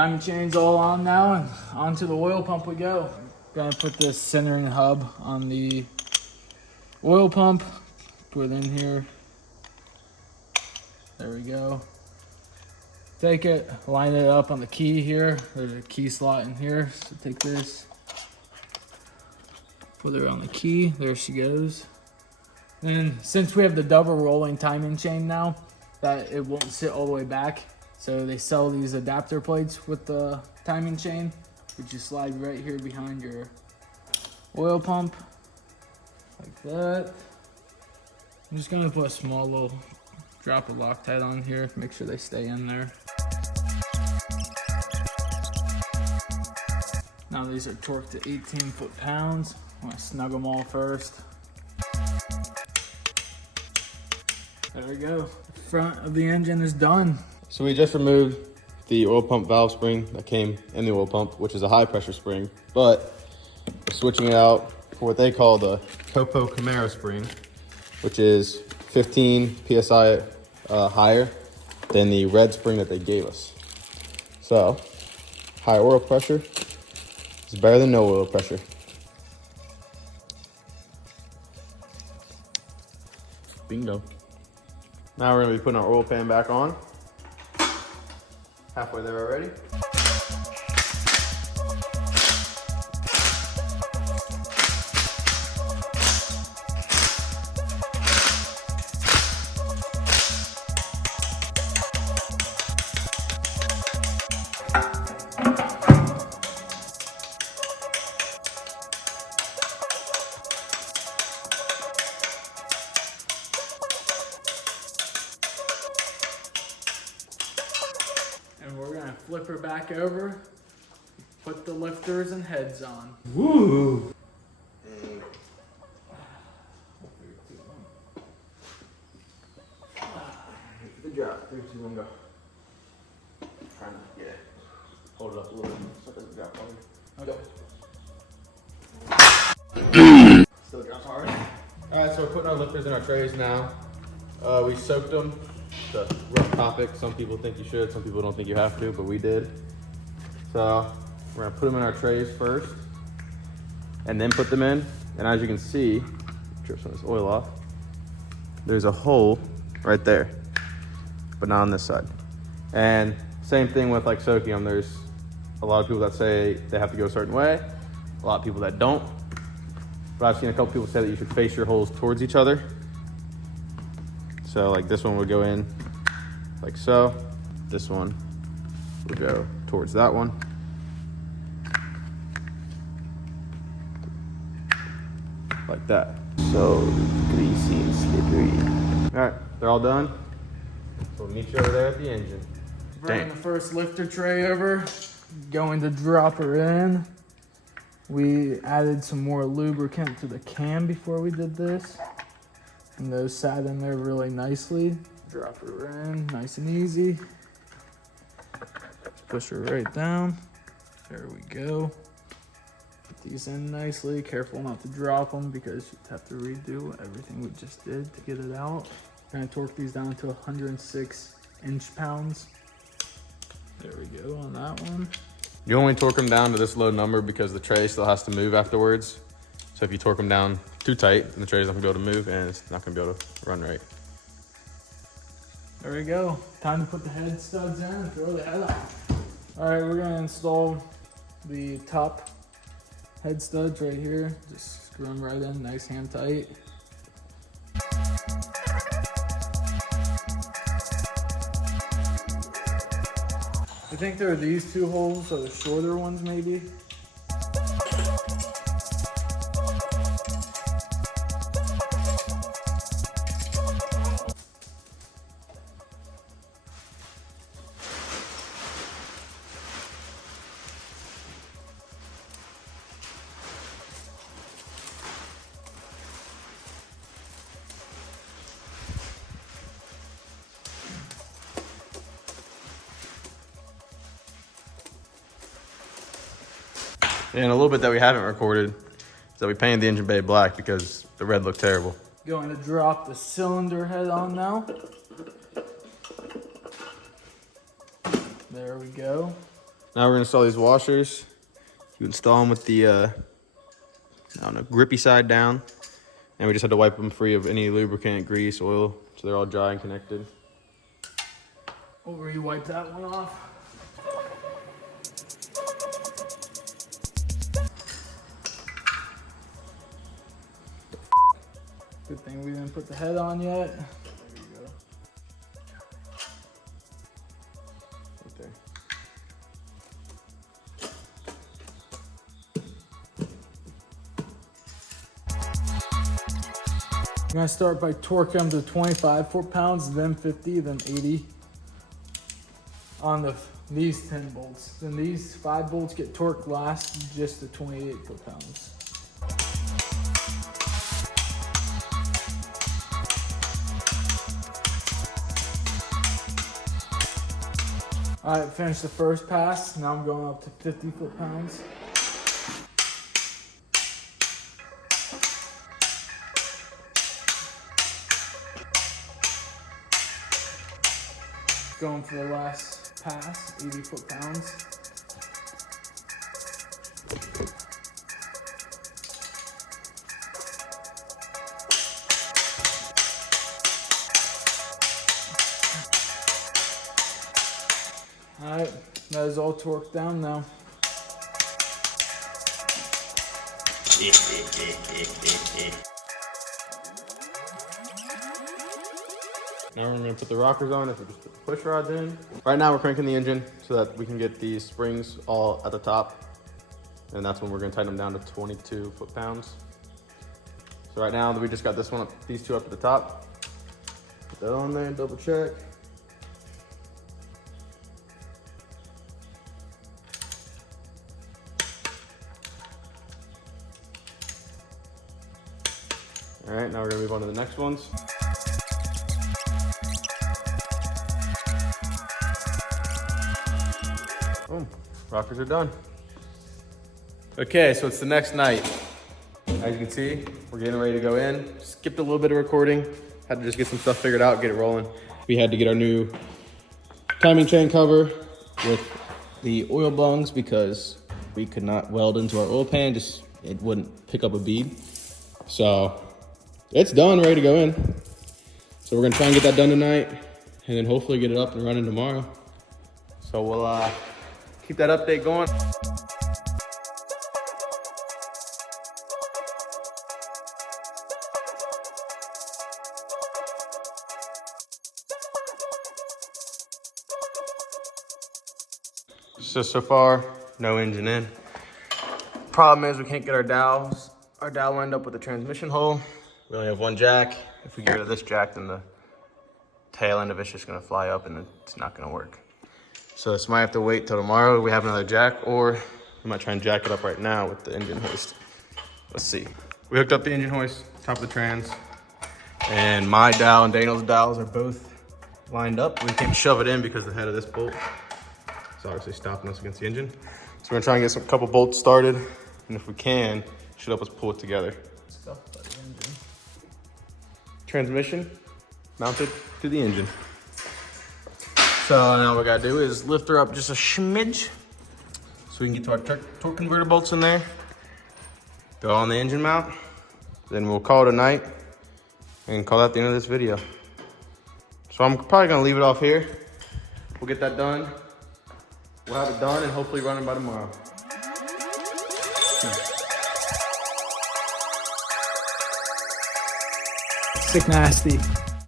Timing chain's all on now, and onto the oil pump we go. Gonna put this centering hub on the oil pump. Put it in here. There we go. Take it, line it up on the key here. There's a key slot in here. So take this, put her on the key. There she goes. And since we have the double rolling timing chain now, that it won't sit all the way back. So they sell these adapter plates with the timing chain, which you slide right here behind your oil pump, like that. I'm just gonna put a small little drop of Loctite on here, make sure they stay in there. Now these are torqued to 18 foot-pounds. I'm gonna snug them all first. There we go. The front of the engine is done. So we just removed the oil pump valve spring that came in the oil pump, which is a high pressure spring, but we're switching it out for what they call the Topo Camaro spring, which is 15 PSI higher than the red spring that they gave us. So high oil pressure is better than no oil pressure. Bingo. Now we're gonna be putting our oil pan back on. Halfway there already. And we're gonna flip her back over, put the lifters and heads on. Woo! Good job. 3, 2, 1, go. Trying to get it. Hold it up a little bit so it doesn't drop hard. Okay. Still drops hard. Alright, so we're putting our lifters in our trays now. We soaked them. It's a rough topic. Some people think you should, some people don't think you have to, but we did. So we're gonna put them in our trays first and then put them in. And as you can see, drip some of this oil off. There's a hole right there, but not on this side. And same thing with like soaking them. There's a lot of people that say they have to go a certain way, a lot of people that don't. But I've seen a couple people say that you should face your holes towards each other. So like this one would go in like so. This one would go towards that one. Like that. So greasy and slippery. All right, they're all done. So we'll meet you over there at the engine. Bring the first lifter tray over, going to drop her in. We added some more lubricant to the cam before we did this. And those sat in there really nicely. Drop her in, nice and easy. Just push her right down. There we go. Put these in nicely. Careful not to drop them because you'd have to redo everything we just did to get it out. Gonna torque these down to 106 inch-pounds. There we go on that one. You only torque them down to this low number because the tray still has to move afterwards. So if you torque them down too tight, then the tray's not gonna be able to move and it's not gonna be able to run right. There we go. Time to put the head studs in and throw the head on. All right, we're gonna install the top head studs right here. Just screw them right in, nice hand tight. I think there are these two holes, so the shorter ones maybe. And a little bit that we haven't recorded is that we painted the engine bay black because the red looked terrible. Going to drop the cylinder head on now. There we go. Now we're gonna install these washers. You install them with the, I don't know, grippy side down. And we just had to wipe them free of any lubricant, grease, oil, so they're all dry and connected. We'll re-wipe that one off. Good thing we didn't put the head on yet. There you go. Right there. I'm gonna start by torquing them to 25 foot-pounds, then 50, then 80 on these 10 bolts. Then these 5 bolts get torqued last, just to 28 foot-pounds. All right, finished the first pass. Now I'm going up to 50 foot-pounds. Going for the last pass, 80 foot-pounds. All right, that is all torqued down now. Now we're gonna put the rockers on, if we just put the push rods in. Right now we're cranking the engine so that we can get these springs all at the top. And that's when we're gonna tighten them down to 22 foot-pounds. So right now we just got this one up, these two up at the top. Put that on there, double check. All right, now we're gonna move on to the next ones. Boom, rockers are done. Okay, so it's the next night. As you can see, we're getting ready to go in. Skipped a little bit of recording. Had to just get some stuff figured out, get it rolling. We had to get our new timing chain cover with the oil bungs because we could not weld into our oil pan, just it wouldn't pick up a bead. So it's done, ready to go in. So we're gonna try and get that done tonight and then hopefully get it up and running tomorrow. So we'll keep that update going. So far, no engine in. Problem is we can't get our dowel lined up with the transmission hole. We only have one jack. If we get rid of this jack, then the tail end of it's just gonna fly up and it's not gonna work. So this might have to wait till tomorrow. We have another jack, or we might try and jack it up right now with the engine hoist. Let's see. We hooked up the engine hoist, top of the trans, and my dowel and Daniel's dowels are both lined up. We can't shove it in because the head of this bolt is obviously stopping us against the engine. So we're gonna try and get a couple bolts started, and if we can, should help us pull it together. Stuff by the engine. Transmission mounted to the engine. So now what we gotta do is lift her up just a smidge so we can get to our torque converter bolts in there. Go on the engine mount. Then we'll call it a night and call that the end of this video. So I'm probably gonna leave it off here. We'll get that done. We'll have it done and hopefully running by tomorrow. Sick nasty.